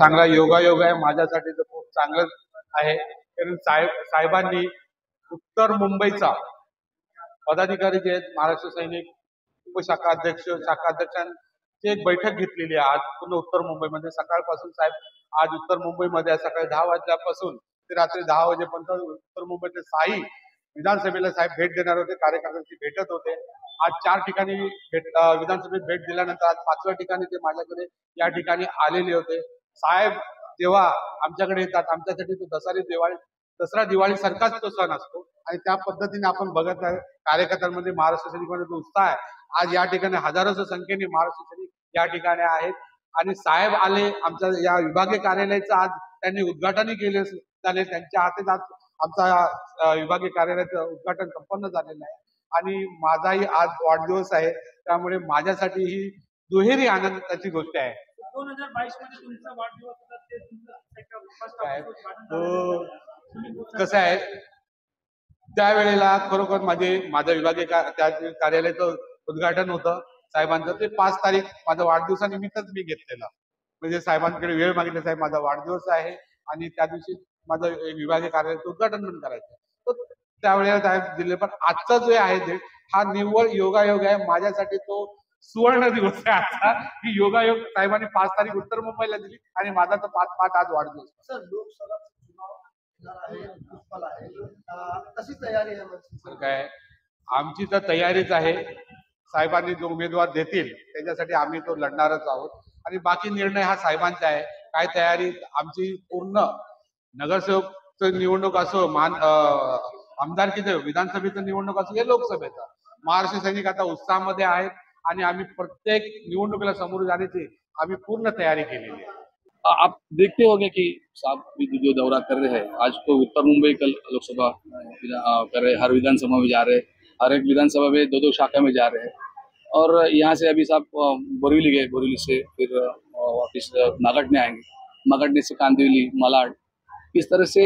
चांगला योगायोग आहे माझ्यासाठी, तर खूप चांगलं आहे. कारण साहेबांनी उत्तर मुंबईचा पदाधिकारी जे आहेत, महाराष्ट्र सैनिक उपशाखा अध्यक्ष, शाखा अध्यक्षांची एक बैठक घेतलेली आहे आज पूर्ण उत्तर मुंबईमध्ये. सकाळपासून साहेब आज उत्तर मुंबईमध्ये सकाळी 10 वाजल्यापासून ते रात्री 10 वाजेपर्यंत उत्तर मुंबईतले 6 विधानसभेला साहेब भेट देणार होते, कार्यकर्त्यांची भेटत होते. आज 4 ठिकाणी विधानसभेत भेट दिल्यानंतर आज 5व्या ठिकाणी ते माझ्याकडे या ठिकाणी आलेले होते. साहेब जेव्हा आमच्याकडे येतात, आमच्यासाठी तो दसरा दिवाळी सारखाच तो सण असतो आणि त्या पद्धतीने आपण बघत आहे कार्यकर्त्यांमध्ये, महाराष्ट्र सैनिकांमध्ये जो उत्साह आहे. आज या ठिकाणी हजारोच्या संख्येने महाराष्ट्र सैनिक या ठिकाणी आहेत आणि साहेब आले. आमच्या या विभागीय कार्यालयाचं आज त्यांनी उद्घाटनही केले झाले. त्यांच्या हातात आज आमचा विभागीय कार्यालयाचं उद्घाटन संपन्न झालेलं आहे आणि माझाही आज वाढदिवस आहे. त्यामुळे माझ्यासाठी ही दुहेरी आनंदाची गोष्ट आहे. 2022 मध्ये तुमचा वाढदिवस होता, ते कसं आहे, त्यावेळेला खरोखर माझं विभागीय कार्यालयाचं उद्घाटन होतं साहेबांचं. ते 5 तारीख माझ्या वाढदिवसानिमित्तच मी घेतलेलं. म्हणजे साहेबांकडे वेळ मागितला, साहेब माझा वाढदिवस आहे आणि त्या दिवशी माझं विभागीय कार्यालयाचं उद्घाटन पण करायचं. तर त्यावेळेला साहेब दिले. पण आजचा जो आहे हा निव्वळ योगायोग आहे माझ्यासाठी. तो सुवर्ण दिवस आहे आजचा की योगायोग साहेबांनी 5 तारीख उत्तर मुंबईला दिली आणि माझा तर 5/5 आज वाढदिवस. सर, लोकसभा चुनाव आहे, कशी तयारी आहे? काय आमची तर तयारीच आहे. साहेबांनी जो उमेदवार देतील त्याच्यासाठी आम्ही तो लढणारच आहोत आणि बाकी निर्णय हा साहेबांचा आहे. काय तयारी आमची पूर्ण, नगरसेवकचं निवडणूक असो, आमदारकीचं, विधानसभेचं निवडणूक असो, हे लोकसभेचं, महाराष्ट्र सैनिक आता उत्साहामध्ये आहेत आणि आम्ही प्रत्येक निवडणुकीला समोर जाण्याची आम्ही पूर्ण तयारी केलेली आहे. आप देखते होंगे कि साहब भी जो दौरा कर रहे हैं आज, तो उत्तर मुंबई कल लोकसभा कर रहे, हर विधानसभा में जा रहे, हर एक विधानसभा में 2-2 शाखा में जा रहे हैं और यहाँ से अभी साहब बोरीवली गए, बोरीवली से फिर वापिस नागटने आएंगे, नागटने से कांदिवली, मालाड, इस तरह से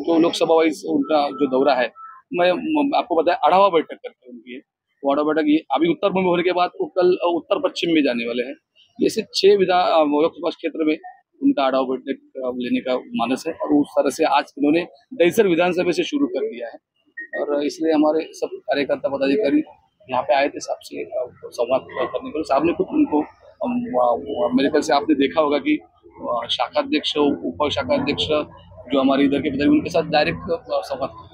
जो लोकसभा वाइज उनका जो दौरा है, मैं आपको बताया आढ़ावा बैठक करके उनकी है। वाड़ा बैठक ये अभी उत्तर मुंबई होने के बाद वो कल उत्तर पश्चिम में जाने वाले हैं। जैसे 6 लोकसभा क्षेत्र में उनका आढ़ाव बैठक लेने का मानस है और उस तरह से आज उन्होंने दहीसर विधानसभा से शुरू कर दिया है और इसलिए हमारे सब कार्यकर्ता पदाधिकारी यहाँ पे आए थे साहब से संवाद करने के लिए। साहब ने खुद उनको, मेरे ख्याल से आपने देखा होगा कि शाखा अध्यक्ष, उप शाखा अध्यक्ष जो हमारे इधर के पदाधिकारी, उनके साथ डायरेक्ट संवाद।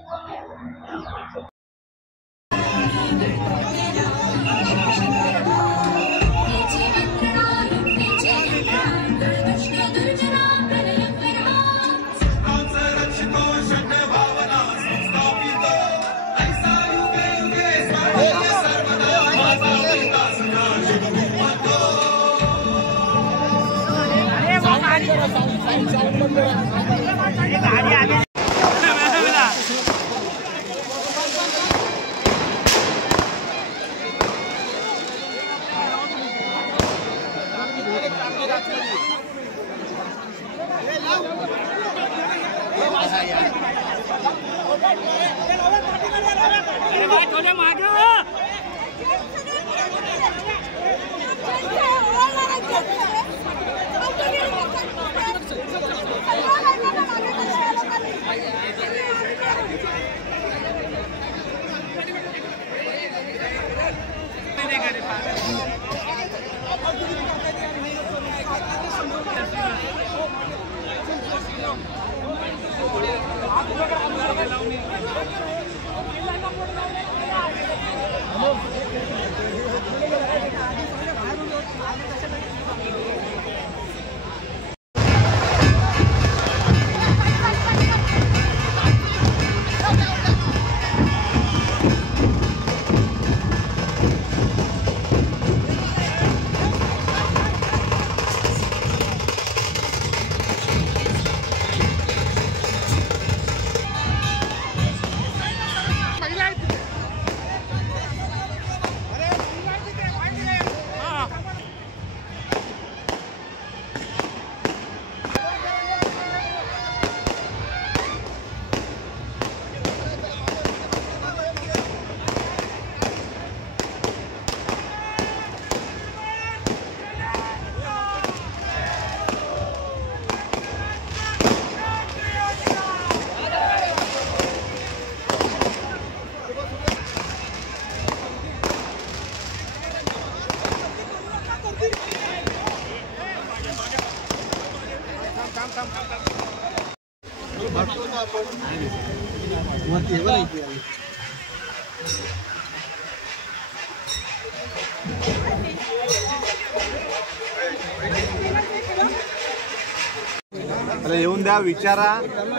अरे येऊन द्या, विचारा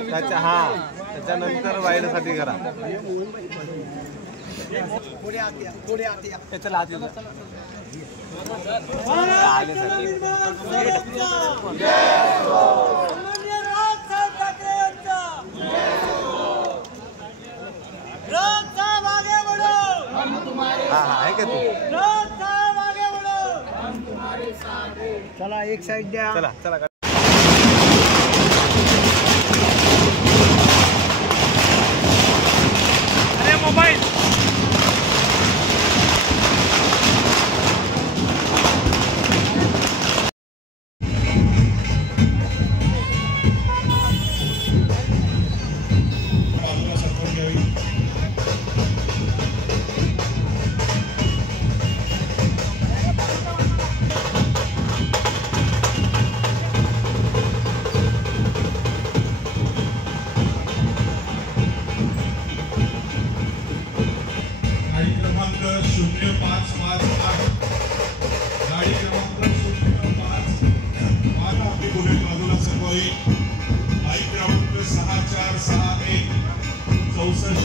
त्याच्या, हा त्याच्यानंतर वायरसाठी करा. चला आत येऊ. आले सर. हा हा आहे का तू? चला एक साइड द्या. चला चला. अरे मोबाईल गाडी क्रमांक 0558 गाडी क्रमांक 0558 आपली पुढे बाजूला सरकवावी. बाईक क्रमांक 6461 64